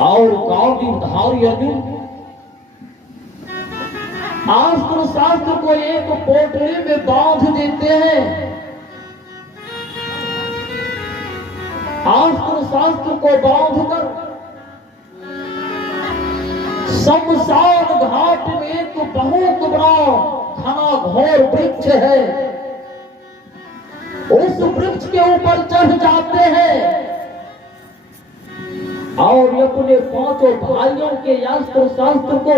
और काव्यधारी अर्जुन अस्त्र शास्त्र को एक पोटली में बांध देते हैं। अस्त्र शास्त्र को बांधकर शमशान घाट में एक बहुत बड़ा घना घोर वृक्ष है, उस वृक्ष के ऊपर चढ़ जाते हैं और अपने पांचों भाइयों के अस्त्र शास्त्र को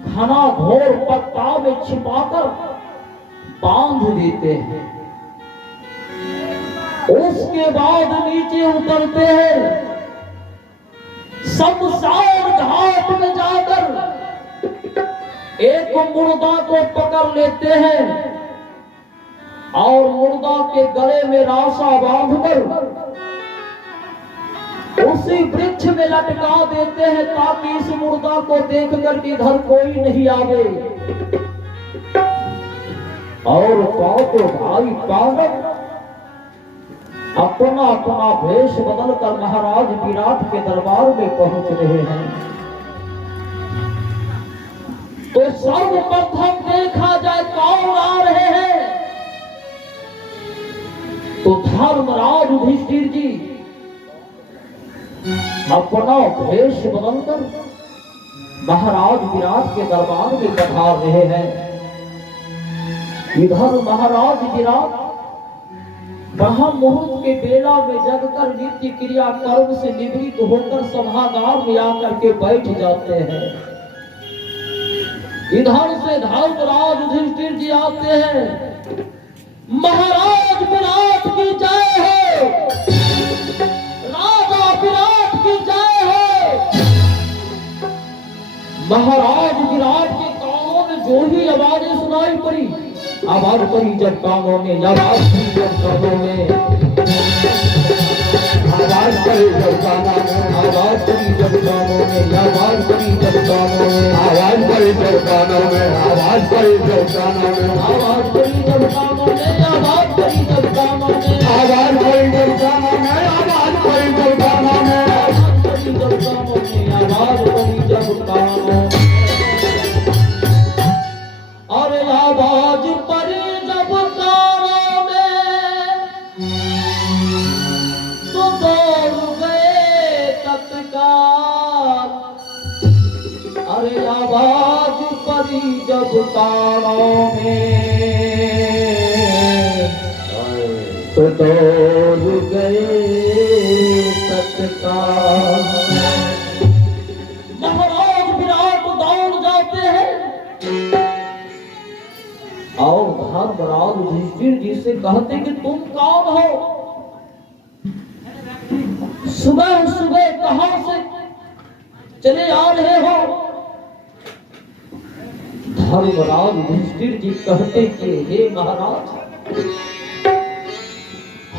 घना घोर पत्ता में छिपाकर बांध देते हैं। उसके बाद नीचे उतरते हैं, शमशान घाट में जाकर एक मुर्दा को पकड़ लेते हैं और मुर्दा के गले में राशा बांधकर उसी वृक्ष में लटका देते हैं ताकि इस मुर्दा को देखकर इधर कोई नहीं आवे। और पांचों भाई पांडव अपना अपना भेष बदलकर महाराज विराट के दरबार में पहुंच रहे हैं। तो सर्वप्रथम देखा जाए कौन आ रहे हैं, तो धर्मराज युधिष्ठिर जी अपना भेष बदलकर महाराज विराट के दरबार में पधार रहे हैं। इधर महाराज विराट ब्रह्म मुहूर्त के बेला में जगकर नित्य क्रिया कर्म से निवृत्त होकर सभागार में आकर के बैठ जाते हैं। इधर से धर्मराज युधिष्ठिर जी आते हैं, महाराज विराट की जय हो, राजा विराट की जय हो। महाराज विराट के कानों में जो ही आवाजें सुनाई पड़ी, आवाज पड़ी जब कानों में, आवाज पड़ी जब कानों में, आवाज पड़ी जब कानों में, आवाज पड़ी जब कानों में, आवाज पड़ी जब कानों में, आवाज पड़ी जब कानों में, आवाज पड़ी जब कानों में, आवाज पड़ी जब कानों में, आवाज पड़ी जब कानों में, आवाज पड़ी जब कानों में, आवाज पड़ी जब कानों में, आवाज पड़ी जब कानों में, आवाज पड़ी जब कानों में। अरे आवाज पड़ी जब कानों में तो दौड़ गए तत्काल। अरे आवाज पड़ी जब कानों में तो दौड़ गए तत्काल। महाराज विराट दौड़ जाते हैं और धर्मराज युधिष्ठिर जी से कहते कि तुम कौन हो, सुबह सुबह कहां से चले आ रहे हो। धर्मराज युधिष्ठिर जी कहते कि हे महाराज,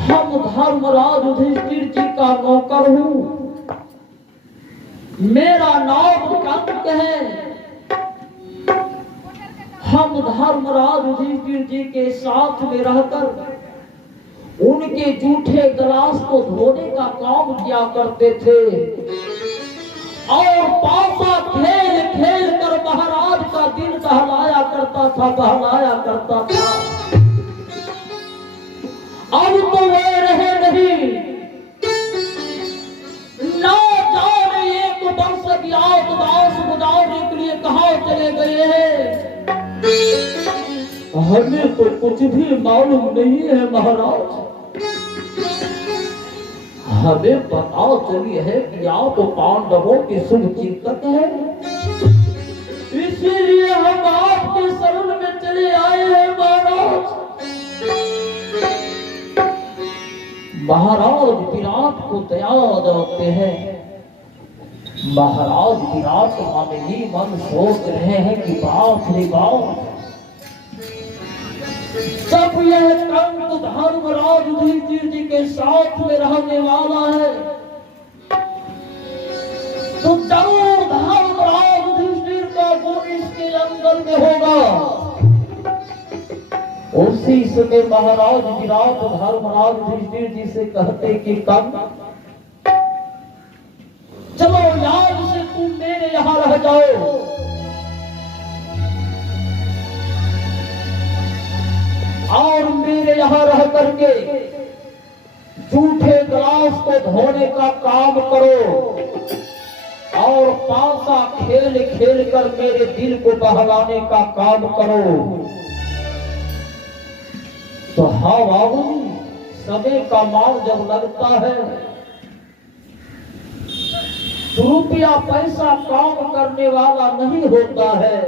हम धर्मराज युधिष्ठिर जी का नौकर हूं, मेरा नाम कंक है। हम धर्मराज युधिष्ठिर जी के साथ में रहकर उनके जूठे गलास को धोने का काम किया करते थे और पासा खेल खेल कर महाराज का दिल बहलाया करता था, बहलाया करता था। अब तो वे रहे नहीं, ना जाने एक वर्ष की आस बुझाने के लिए कहां चले गए हैं। हमें तो कुछ भी मालूम नहीं है महाराज। हमें पता चली है कि आप पांडवों के शुभ चिंतक हैं, इसीलिए हम आपके शरण में चले आए हैं महाराज। महाराज विराट को दया देते हैं। महाराज विराट मन ही मन सोच रहे हैं कि बाप रे बाप, जब यह कंक धर्मराज युधिष्ठिर जी के साथ में रहने वाला है तो जरूर धर्मराज युधिष्ठिर का गुण इसके अंदर में होगा। उसी समय महाराज विराट धर्मराज युधिष्ठिर जी से कहते कि कंक, चलो आज से तुम मेरे यहाँ रह जाओ। और मेरे यहाँ रह करके जूठे गिलास को धोने का काम करो और पासा खेल खेल कर मेरे दिल को बहलाने का काम करो। तो हाँ बाबू, समय का माल जब लगता है, रुपया पैसा काम करने वाला नहीं होता है।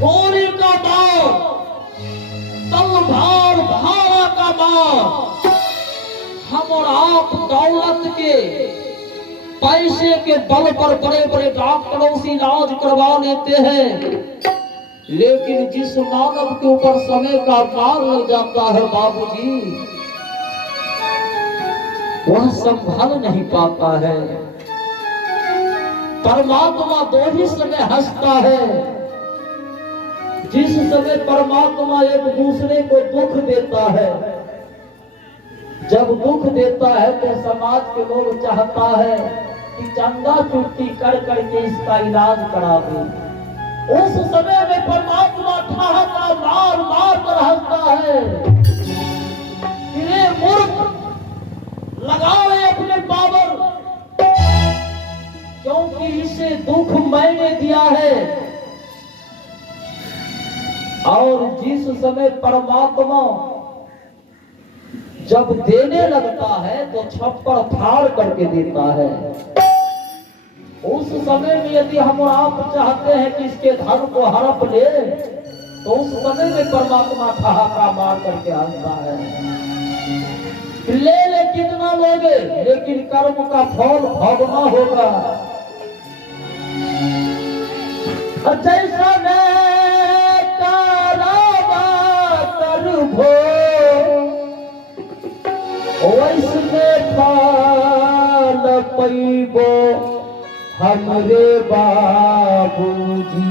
गोली का माल, तलवार भाला का माल, हम और आप दौलत के पैसे के बल पर बड़े बड़े डॉक्टरों से इलाज करवा लेते हैं, लेकिन जिस मानव के ऊपर समय का मार लग जाता है बाबूजी, वह संभल नहीं पाता है। परमात्मा दो ही समय हंसता है, जिस समय परमात्मा एक दूसरे को दुख देता है। जब दुख देता है तो समाज के लोग चाहता है कि चंदा चुट्टी कर करके इसका इलाज करा दे। उस समय में परमात्मा ठहाका मार मार कर हंसता है, रे मूर्ख, लगाओ अपने पावर, क्योंकि इसे दुख मैंने दिया है। और जिस समय परमात्मा जब देने लगता है तो छप्पर फाड़ करके देता है। उस समय में यदि हम और आप चाहते हैं कि इसके धन को हड़प ले, तो उस समय में परमात्मा ठहाका मार करके हंसता है। ले कितना लोगे, लेकिन कर्म का फल भोगना होगा। जैसा मैं करावा करबो, वैसने फल पैबो हमरे बाबूजी।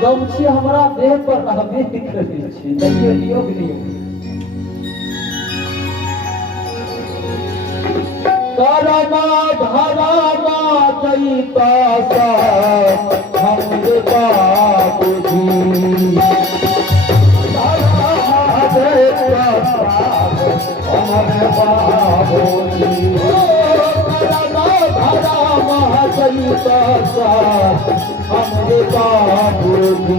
गमछी हमारा देह पर रहबे करै छै, देखिए लियो कि नहीं। करमा धरामा दैता सा हमरे बाबूजी, हमरे बाबूजी, करमा धरामा दैता सा हमरे बाबूजी।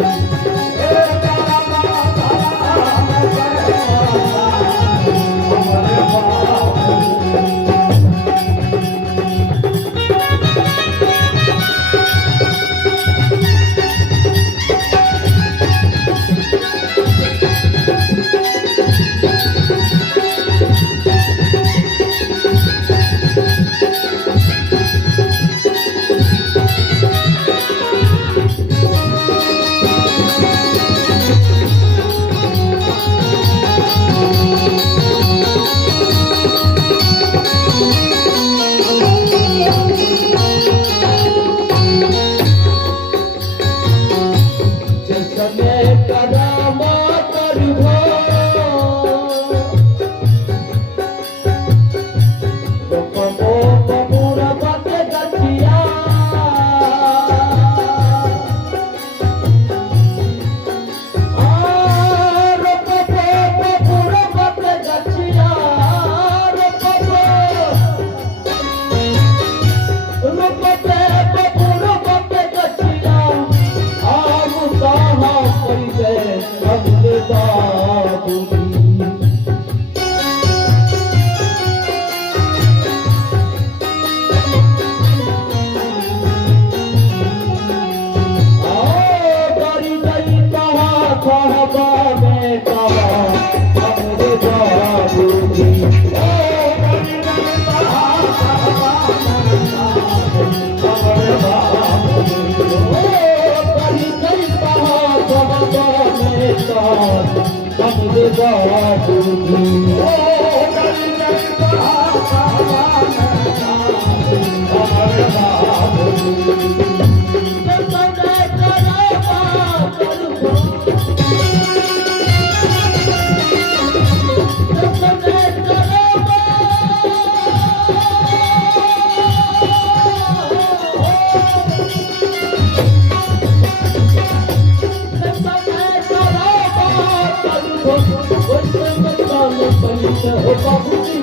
बाबूजी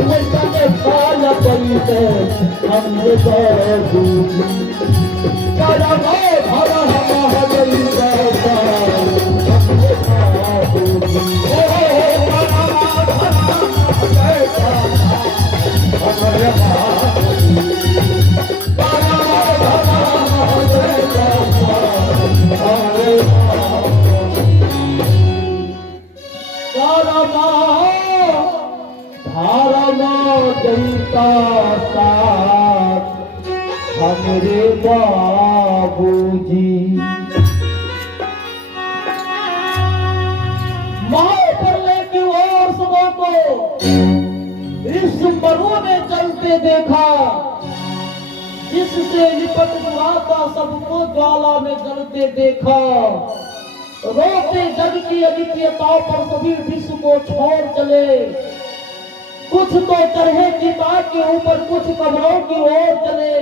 वैसा ने पाया पैसे हमरे बाबूजी काला भरा हमारा जैसा हमरे बाबूजी हमरे बाबूजी महाप्रलय की ओर सबों को इस मरु में चलते देखा, जिससे लिपट जुड़ाता सबको ज्वाला में जलते देखा। रोते जग की अनित्यता पर सभी विश्व को छोड़ चले, कुछ तो चढ़े चिता के ऊपर, कुछ कब्रों की ओर चले।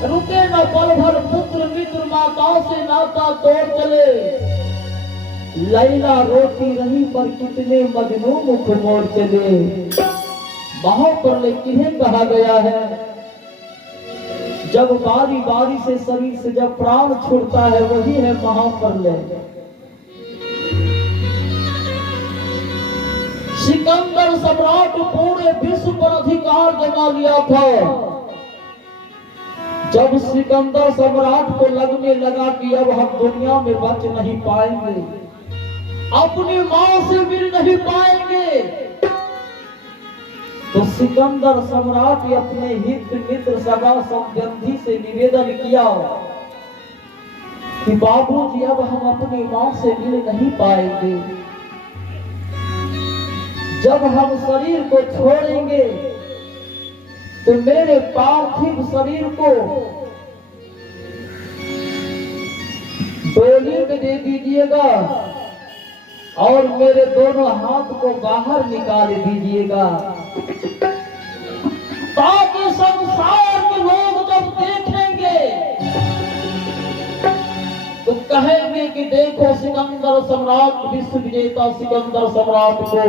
रुके न पल भर पुत्र मित्र माता से नाता तोड़ चले। लैला रोती रही पर कितने मजनू मुख मोड़ चले। महाप्रलय किन्हें कहा गया है? जब बारी बारी से शरीर से जब प्राण छूटता है वही है महाप्रलय। सिकंदर सम्राट पूरे विश्व पर अधिकार जमा लिया था। जब सिकंदर सम्राट को लगने लगा कि अब हम दुनिया में बच नहीं पाएंगे, अपनी मां से मिल नहीं पाएंगे, तो सिकंदर सम्राट ने अपने हित मित्र सगा संबंधी से निवेदन किया कि बाबूजी अब हम अपनी मां से मिल नहीं पाएंगे। जब हम शरीर को छोड़ेंगे तो मेरे पार्थिव शरीर को डोली में दे दीजिएगा और मेरे दोनों हाथ को बाहर निकाल दीजिएगा, ताकि संसार के लोग जब देखेंगे तो कहेंगे कि देखो सिकंदर सम्राट, विश्व विजेता सिकंदर सम्राट को,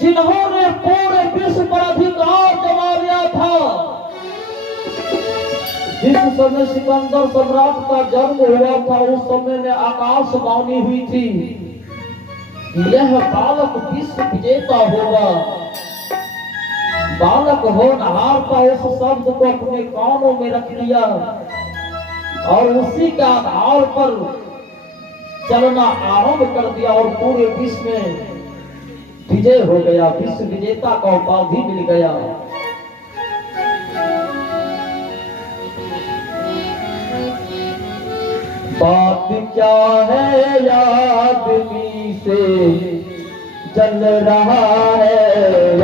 जिन्होंने पूरे विश्व पर अधिकार जमा लिया था। जिस समय सिकंदर सम्राट का जन्म हुआ था उस समय में आकाशवाणी हुई थी, यह बालक विश्व विजेता होगा। बालक होनहार का उस शब्द को अपने कानों में रख लिया और उसी का आधार पर चलना आरंभ कर दिया और पूरे विश्व में विजय हो गया, विश्व विजेता का उपाधि मिल गया। बात क्या है आदमी से जल रहा है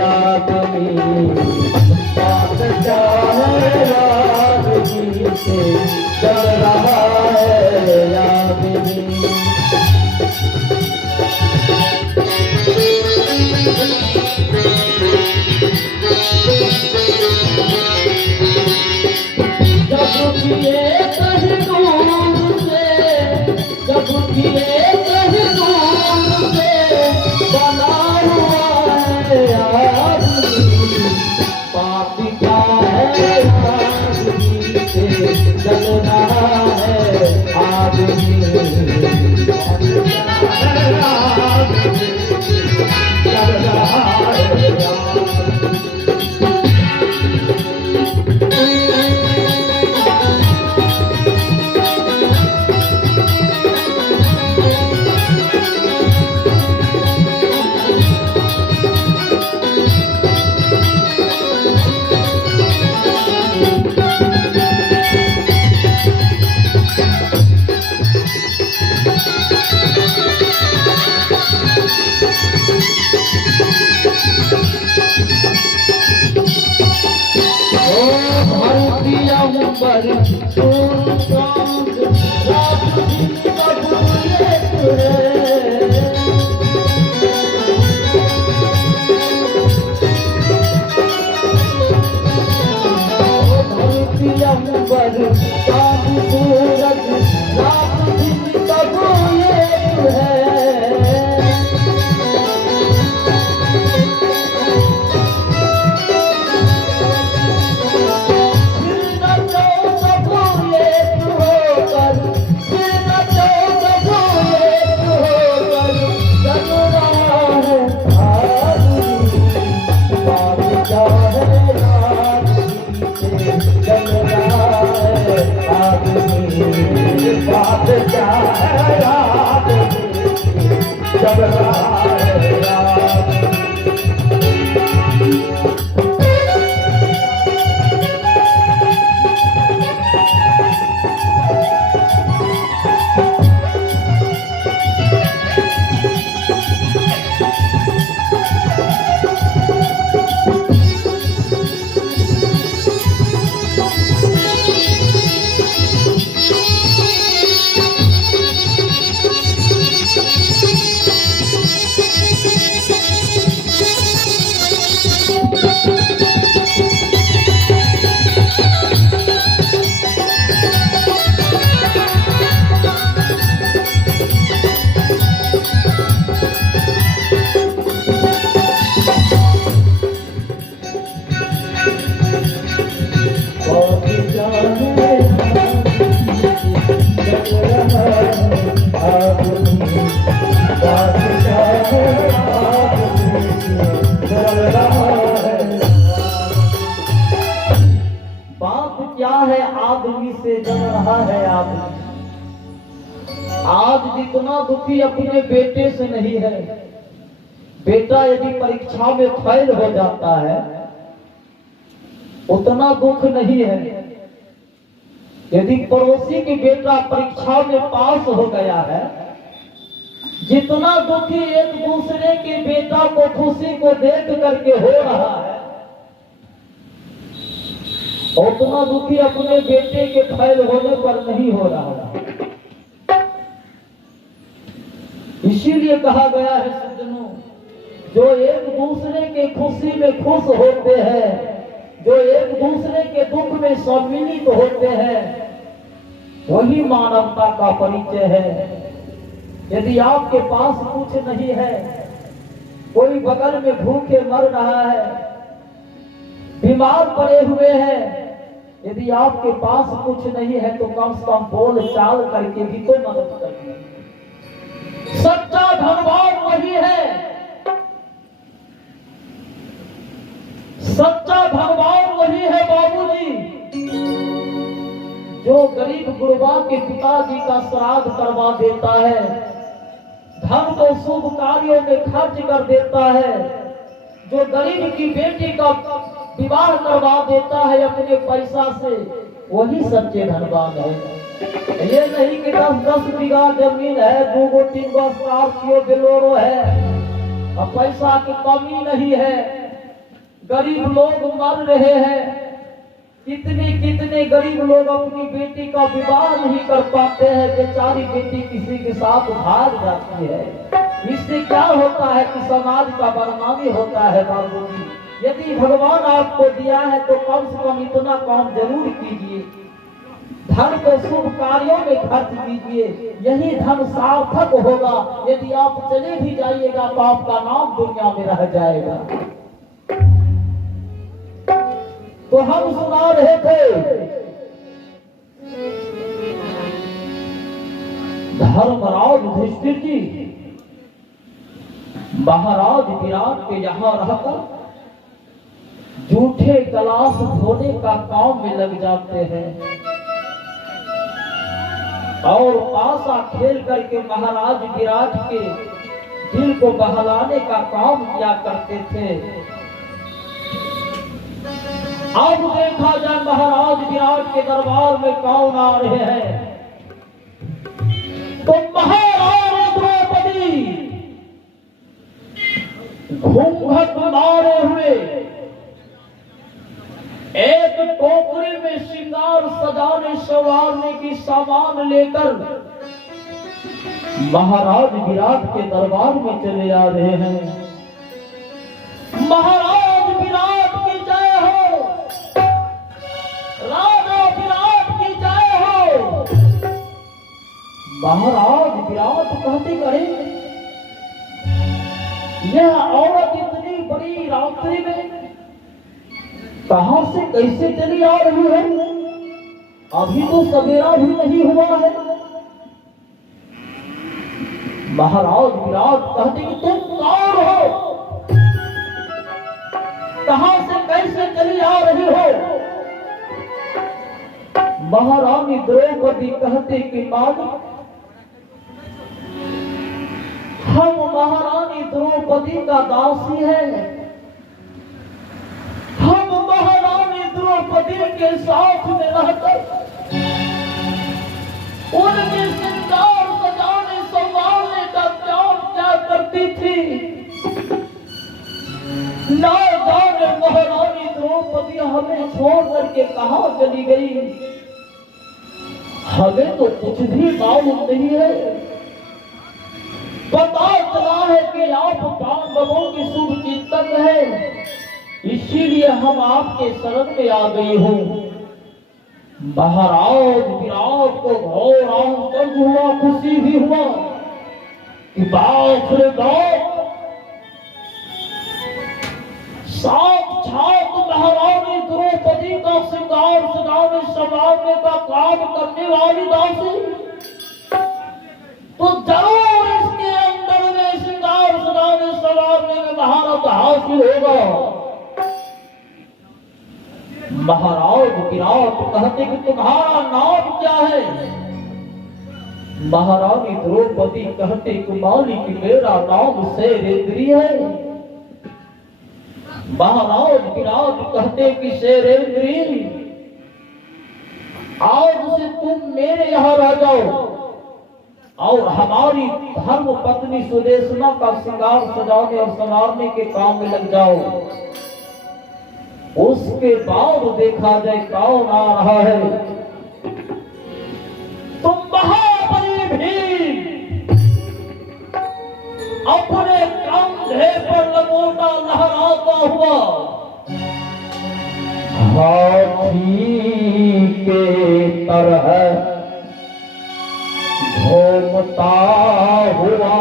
आदमी, बात क्या है आदमी से जल रहा है आदमी। जब किए कहीं दूर से, जब किए कहीं दूर से बना हुआ है आदमी, पाप क्या है आदमी से जल रहा है आदमी, जल रहा है पर सूर चांद रात दिन सब एक है। धरती अंबर चांद सूरज रात दिन सब एक है। आदमी। आज जितना दुखी अपने बेटे से नहीं है, बेटा यदि परीक्षा में फेल हो जाता है उतना दुख नहीं है। यदि पड़ोसी की बेटा परीक्षा में पास हो गया है, जितना दुखी एक दूसरे के बेटा को खुशी को देख करके हो रहा है, उतना दुखी अपने बेटे के फेल होने पर नहीं हो रहा है। इसीलिए कहा गया है सज्जनों, जो एक दूसरे के खुशी में खुश होते हैं, जो एक दूसरे के दुख में सम्मिलित होते हैं, वही मानवता का परिचय है। यदि आपके पास कुछ नहीं है, कोई बगल में भूखे मर रहा है, बीमार पड़े हुए हैं, यदि आपके पास कुछ नहीं है तो कम से कम बोल चाल करके भी तो मदद करिए। सच्चा धनवान वही है, सच्चा धनवान वही है बाबूजी, जो गरीब गुरबा के पिताजी का श्राद्ध करवा देता है, धन को शुभ कार्यों में खर्च कर देता है, जो गरीब की बेटी का विवाह करवा देता है अपने पैसा से, वही सच्चे धनवान है। ये नहीं कि 10-10 बीघा जमीन है, 2-2 3 स्कॉर्पियो बोलेरो है और पैसा की कमी नहीं है, गरीब लोग मर रहे हैं। कितने गरीब लोग अपनी बेटी का विवाह नहीं कर पाते हैं, बेचारी बेटी किसी के साथ भाग जाती है। इससे क्या होता है कि समाज का बदनामी होता है बाबूजी। यदि भगवान आपको दिया है तो कम से कम इतना काम जरूर कीजिए, धन को शुभ कार्यों में खर्च कीजिए, यही धन सार्थक होगा। यदि आप चले भी जाइएगा तो आपका नाम दुनिया में रह जाएगा। तो हम सुना रहे थे धर्मराज युधिष्ठिर जी महाराज विराट के यहाँ रहकर झूठे गलास धोने का काम में लग जाते हैं और पासा खेल करके महाराज विराट के दिल को बहलाने का काम किया करते थे। अब देखा जाए महाराज विराट के दरबार में कौन आ रहे हैं, तो महाराज द्रौपदी घूंघट मारे हुए एक टोकरी में श्रृंगार सजाने संवारने की सामान लेकर महाराज विराट के दरबार में चले आ रहे हैं। महाराज विराट की जय हो, राजा विराट की जय हो। महाराज विराट कहते करे, यह औरत इतनी बड़ी रात्रि में कहां से कैसे चली आ रही है, अभी तो सवेरा भी नहीं हुआ है। महाराज विराट कहते कि तुम कौन हो, कहां से कैसे चली आ रही हो। महारानी द्रौपदी कहते कि मालिक, हम महारानी द्रौपदी का दासी है, हम महारानी द्रौपदी के साथ में रहकर उनके श्रृंगार सजाने संवारने का काम क्या करती थी। ना जाने महारानी द्रौपदी हमें छोड़ करके कहां चली गई, हमें तो कुछ भी मालूम नहीं है। पता चला है कि आप पांडवों की शुभ चिंतक हैं, इसीलिए हम आपके शरण में आ गई हूं। महाराज विराट को घोर आनंद हुआ, खुशी भी हुआ कि बाप रे बाप, साक्षात महारानी द्रौपदी का श्रृंगार सजाने संवारने का काम करने वाली दासी, तो जरूर इसके अंदर में श्रृंगार सजाने संवारने में महारत हासिल होगा। महाराज विराट कहते कि तुम्हारा नाम क्या है। महारानी द्रौपदी कहते कि मालिक मेरा नाम शेरेंद्री है। महाराज विराट कहते कि शेरेंद्री आज से तुम मेरे यहाँ रह जाओ और हमारी धर्म पत्नी सुदेशना का श्रृंगार सजाने और संवारने के काम में लग जाओ। उसके बाद देखा जाए कौन आ रहा है। तुम महाबली भीम अपने कंधे पर लंगोटा लहराता हुआ हाथी के तरह घूमता हुआ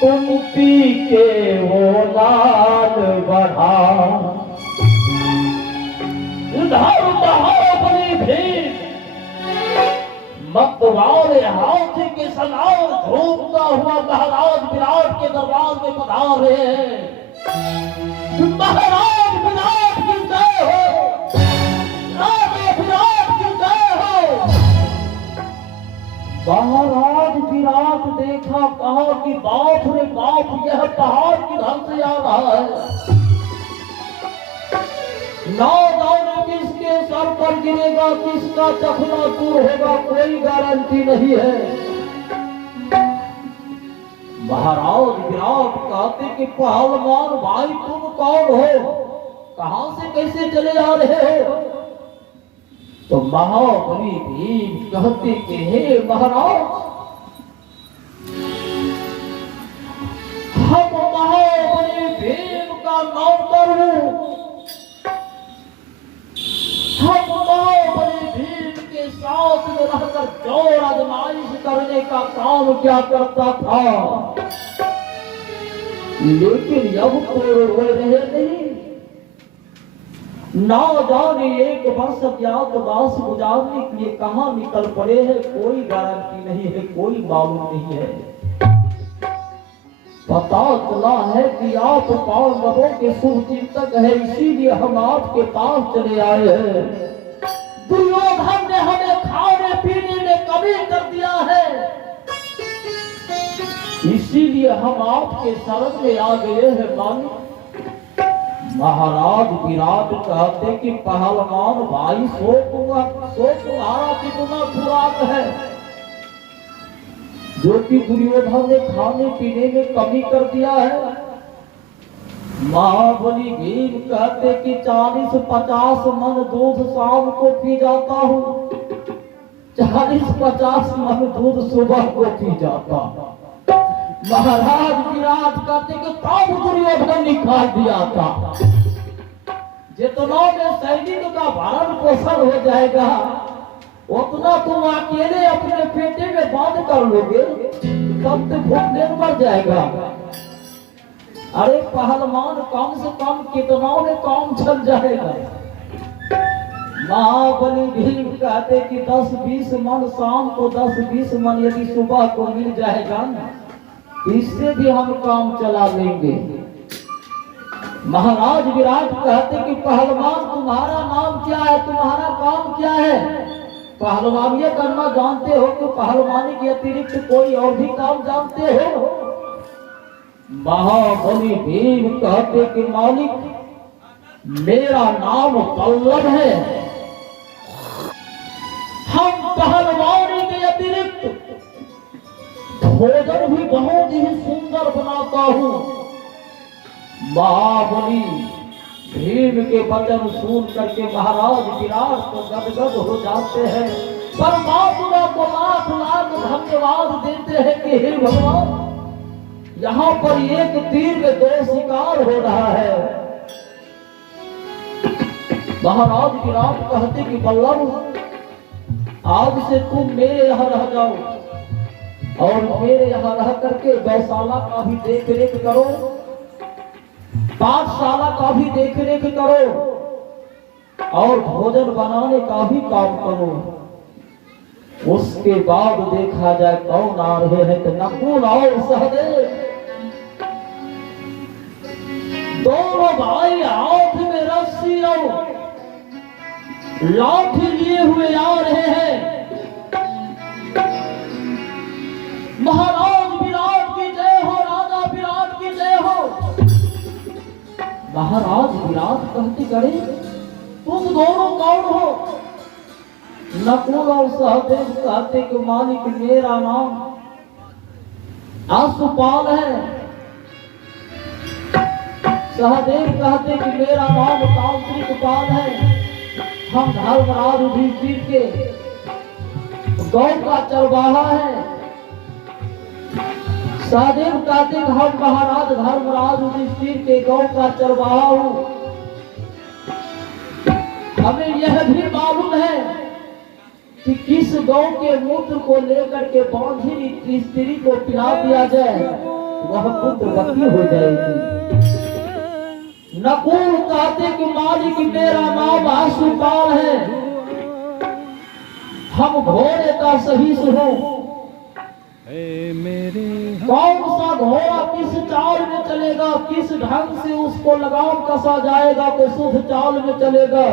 तुम पी के वो लाल बढ़ा। इधर महाबली भीम मतवाले हाथी के सलाम घूमता हुआ महाराज विराट के दरबार में पधार रहे हैं। महाराज विराट की जय हो, राजा विराट की जय हो। महाराज विराट देखा, कहा कि बाप रे बाप, यह पहाड़ किधर से आ रहा है। ना जाने किसके सर पर गिरेगा, किसका चखना दूर होगा, कोई गारंटी नहीं है। महाराज विराट कहते कि पहलवान भाई तुम कौन हो, कहां से कैसे चले आ रहे हो। तो महाबली भीम कहते कि हे महाराज, हम महाबली भीम का नौकर हूं। हम महाबली भीम के साथ में रहकर जोर आजमाइश करने का काम क्या करता था, लेकिन अब तो रहे नहीं। ना जाने एक वर्ष अज्ञातवास गुजारने के लिए कहां निकल पड़े हैं, कोई गारंटी नहीं है, कोई मालूम नहीं है। पता चला है कि आप पांडवों के शुभ चिंतक है, इसीलिए हम आपके पास चले आए हैं। दुर्योधन ने हमें खाने पीने में कमी कर दिया है, इसीलिए हम आपके शरण में आ गए हैं। मालिक महाराज विराट कहते कि पहलवान भाई सो तुम्हारा कितना खुराक है जो कि दुर्योधन ने खाने पीने में कमी कर दिया है। महाबली भीम कहते कि 40-50 मन दूध शाम को पी जाता हूँ, 40-50 मन दूध सुबह को पी जाता। महाराज विराट कहते कि तब दुर्योधन निकाल दिया था। जितना में सैनिक का भरण पोषण हो जाएगा, उतना तुम अकेले अपने पेटे में बांध कर लोगे, तब तो भूखने मर जाएगा। अरे पहलवान कम से कम कितना में काम चल जाएगा। महाबली भीम कहते कि 10-20 मन शाम को, 10-20 मन यदि सुबह को मिल जाएगा ना, इससे भी हम काम चला लेंगे। महाराज विराट कहते कि पहलवान तुम्हारा नाम क्या है, तुम्हारा काम क्या है। पहलवान ये करना जानते हो कि पहलवानी के अतिरिक्त कोई और भी काम जानते हो। महाबली भीम कहते कि मालिक मेरा नाम पल्लव है, हम पहलवानी के अतिरिक्त भोजन भी बहुत ही सुंदर बनाता हूँ। महाबली भीम के वचन सुन करके महाराज विराट को गदगद हो जाते हैं। परमात्मा को लाख लाख धन्यवाद देते हैं कि हे भगवान, यहाँ पर एक तीर में 2 शिकार हो रहा है। महाराज विराट कहते कि पल्लव आज से तुम मेरे यहाँ रह जाओ और मेरे यहाँ रह करके गौशाला का भी देख रेख करो, पाठशाला का भी देख रेख करो और भोजन बनाने का भी काम करो। उसके बाद देखा जाए कौन आ रहे हैं। तो नकुल और सहदेव दोनों भाई हाथ में रस्सी और लाठी लिए हुए आ रहे हैं। महाराज विराट कहते करे तुम दोनों कौन हो? नकुल और सहदेव कहते कि मालिक मेरा नाम आशुपाल है। सहदेव कहते कि मेरा नाम तांत्रिक पाल है। हम धर्मराज युधिष्ठिर के गौ का चरवाहा है। सहदेव कहते कि हम महाराज धर्मराज युधिष्ठिर के गौ का चरवाहा हूं। हमें यह भी मालूम है कि किस गौ के मूत्र को लेकर के बांझिन की स्त्री को पिला दिया जाए वह पुत्रवती हो जाएगी। नकुल कहते कि मालिक मेरा नाम आशुपाल है। हम घोड़े का सही हूं। कौन सा घोड़ा किस चाल में चलेगा, किस ढंग से उसको लगाम कसा जाएगा तो शुद्ध चाल में चलेगा।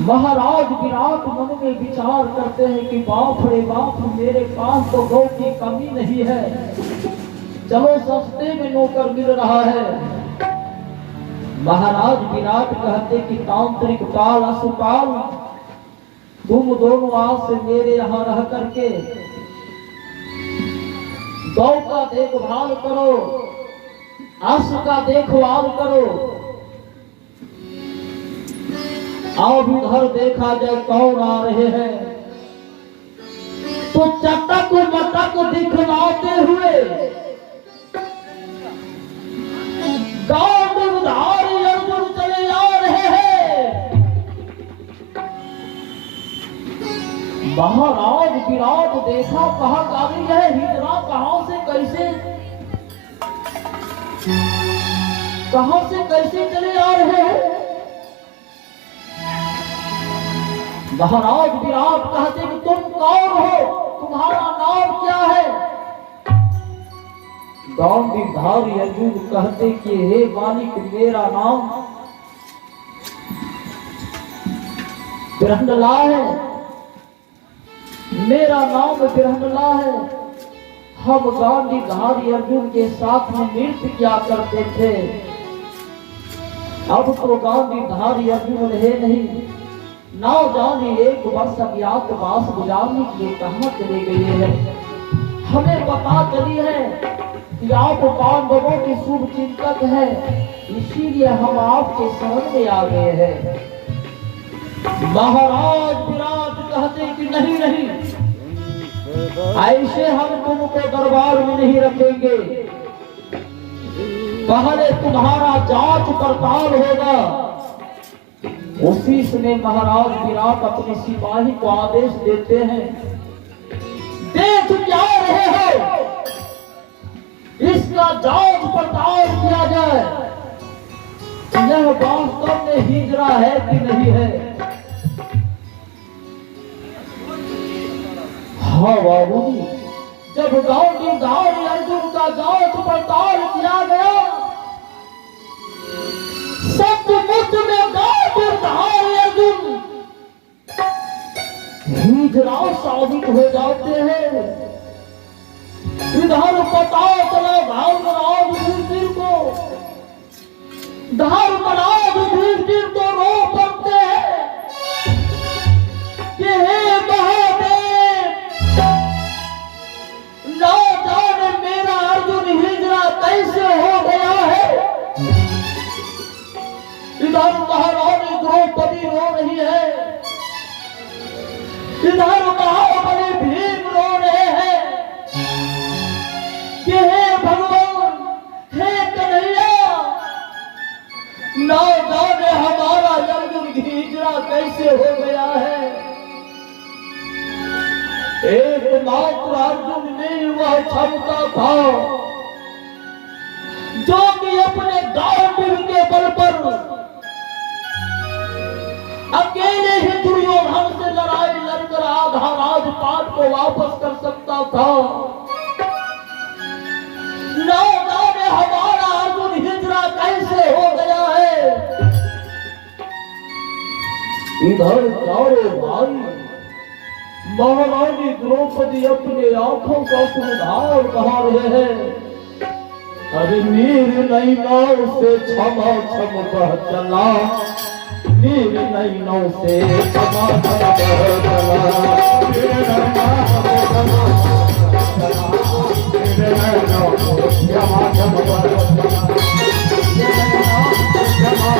महाराज विराट मन में विचार करते हैं कि बाप रे बाप मेरे पास तो गौ की कमी नहीं है। चलो सस्ते में नौकर मिल रहा है। महाराज विराट कहते कि तांत्रिक पाल अशुपाल तुम दोनों आज से मेरे यहाँ रह करके गौ का देखभाल करो, अश्व का देखभाल करो। अब उधर देखा जाए कौन आ रहे हैं तो चटक मटक दिखलाते हुए गांव में उधारी अर्जुन चले आ रहे हैं। महाराज विराट देखा कहा गाड़ी है हिजरा कहां से कैसे चले आ रहे हैं। महाराज विराट कहते कि तुम कौन हो, तुम्हारा नाम क्या है। गांधीधारी अर्जुन कहते कि हे मालिक मेरा नाम बिरहनला है। मेरा नाम बिरहनला है। हम गांधीधारी अर्जुन के साथ में नृत्य किया करते थे। अब तो गांधीधारी अर्जुन रहे नहीं। ना जाने एक वर्ष अज्ञातवास गुजारने के लिए कहां चले गए हैं। हमें पता चली है कि आप पांडवों के शुभ चिंतक हैं, इसीलिए हम आपके शरण में आ गए हैं। महाराज विराट कहते कि नहीं नहीं, ऐसे हम तुमको दरबार में नहीं रखेंगे। पहले तुम्हारा जांच पड़ताल होगा। उसी समय महाराज विराट अपने सिपाही को आदेश देते हैं, देख क्या रहे हो, इसका जांच पड़ताल किया जाए, यह वास्तव में हिजरा है कि नहीं है। हाँ बाबू, जब गांधीधारी अर्जुन का जांच पड़ताल किया गया, सचमुच में गांधीधारी अर्जुन हिजरा साबित हो जाते हैं। इधर पता चला धर्मराज युधिष्ठिर को, धर्मराज युधिष्ठिर को रो पड़ते हैं कि हे महादेव, ना जाने मेरा अर्जुन हिजरा कैसे हो गया है। इधर महारानी द्रौपदी रो रही है, इधर महाबली भीम रो रहे हैं कि हे भगवान, हे कन्हैया, ना जाने हमारा अर्जुन हिजरा कैसे हो गया है। एकमात्र अर्जुन में वह क्षमता था जो कि अपने गांव के बल पर अकेले ही दुर्योधन से लड़ाई लड़कर आधा राजपाट को वापस कर सकता था। न जाने हमारा अर्जुन हिजरा कैसे हो गया है। इधर चारों भाई महारानी द्रौपदी अपने आंखों का सुधार बहा रहे हैं। अरे नीर नैनों से क्षमा क्षम बह चला, नीर नैनों से क्षमा क्षम बह चला, नीर नैनों से क्षमा क्षम बह चला, क्षमा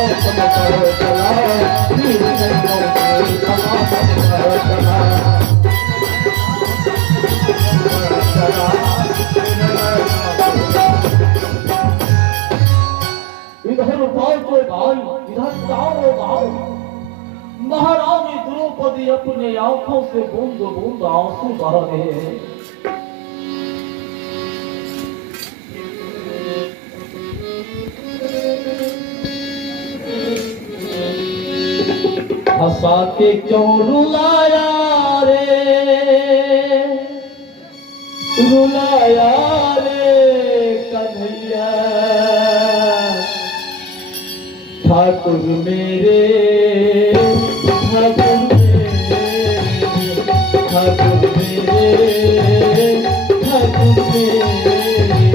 क्षम बह चला, नीर नैनों से क्षमा। इधर पांचों भाई, इधर चारों भाई, महारानी द्रौपदी अपने आंखों से बूंद बूंद आंसू बहा रहे हैं। हंसा के क्यों रुलाया रे, रुलाया रे कन्हैया, ठाकुर मेरे, ठाकुर मेरे, ठाकुर मेरे, ठाकुर मेरे,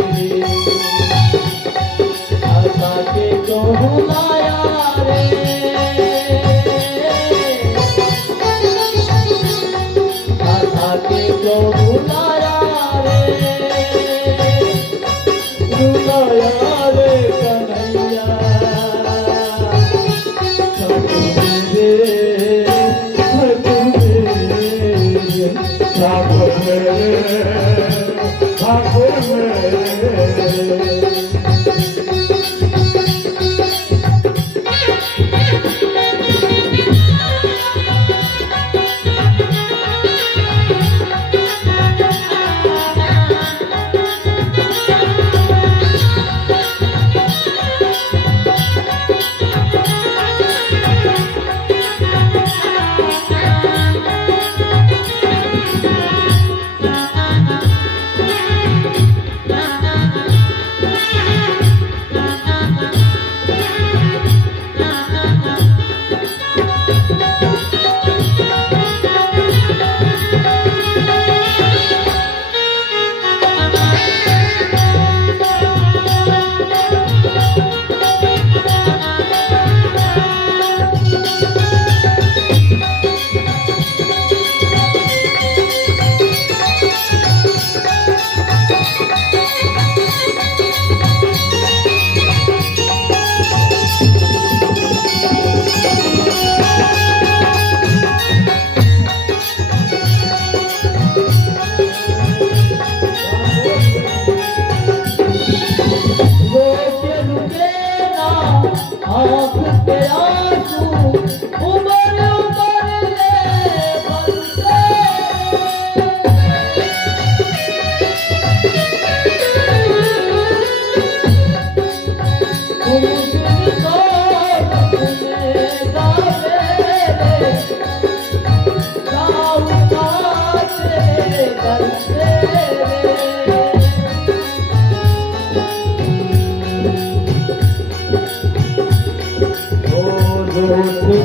हंसा के क्यों रुलाया रे, के क्यों रुलाया रे, रुलाया रे कन्हैया, ठाकुर मेरे, ठाकुर मेरे।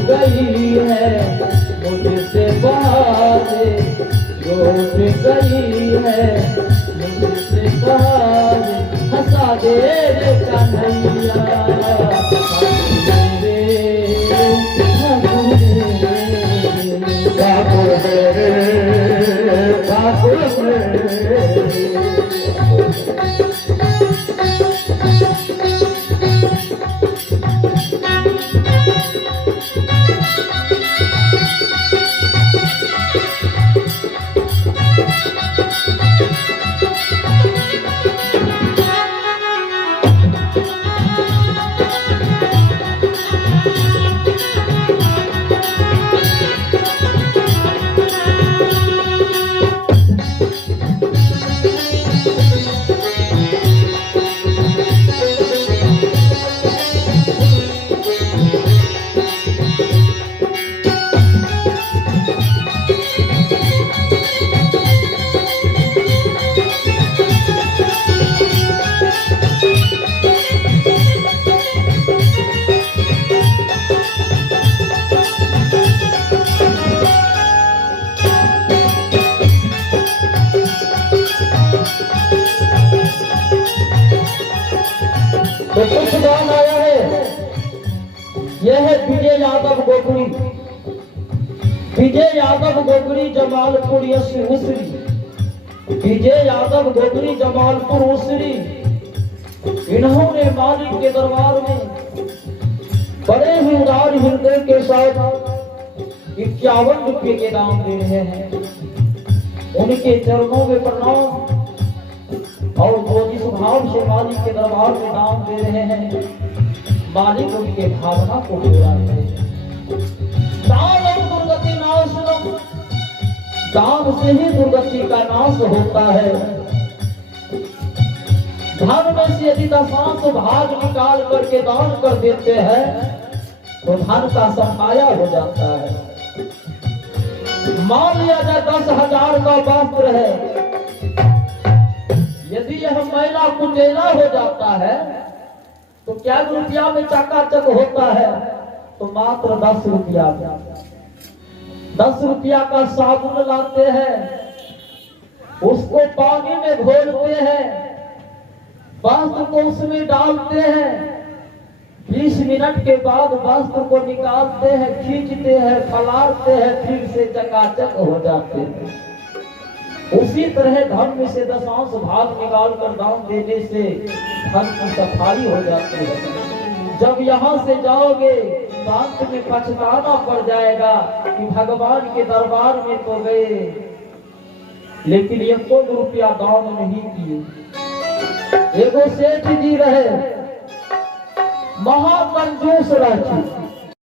गई है मुझसे बातें, रूठ गई है मुझसे बातें, हंसा दे रे कन्हैया, ठाकुर मेरे, ठाकुर मेरे। यह है विजय यादव गोगरी, विजय यादव गोगरी जमालपुर यशी उसरी, विजय यादव गोगरी जमालपुर उसरी। इन्होंने मालिक के दरबार में बड़े ही उदार हृदय के साथ 51 रुपये के दाम दे रहे हैं। उनके चरणों में प्रणाम। और वो जिस भाव से मालिक के दरबार में दाम दे रहे हैं, मालिक उनके भावना को पूरा करे। दान और दुर्गति नाश, दान से ही दुर्गति का नाश होता है। धन में से यदि 10 भाग निकाल करके दान कर देते हैं तो धन का सफाया हो जाता है। मान लिया जाए 10,000 का वस्त्र है, यदि यह मैला कुचैला हो जाता है तो क्या रुपया में चकाचक होता है? तो मात्र 10 रुपया में 10 रुपया का साबुन लाते हैं, उसको पानी में घोलते हैं, वस्त्र को उसमें डालते हैं, 20 मिनट के बाद वस्त्र को निकालते हैं, खींचते हैं, फलाते हैं, फिर से चकाचक हो जाते हैं। उसी तरह धन में से 10 भाग निकाल कर दान देने से धन की सफाई हो जाती है। जब यहाँ से जाओगे तो अंत में पछताना पड़ जाएगा कि भगवान के दरबार में तो गए लेकिन ये कोई रुपया दान नहीं किए। एगो सेठ जी रहे, महाकंजूस रहते,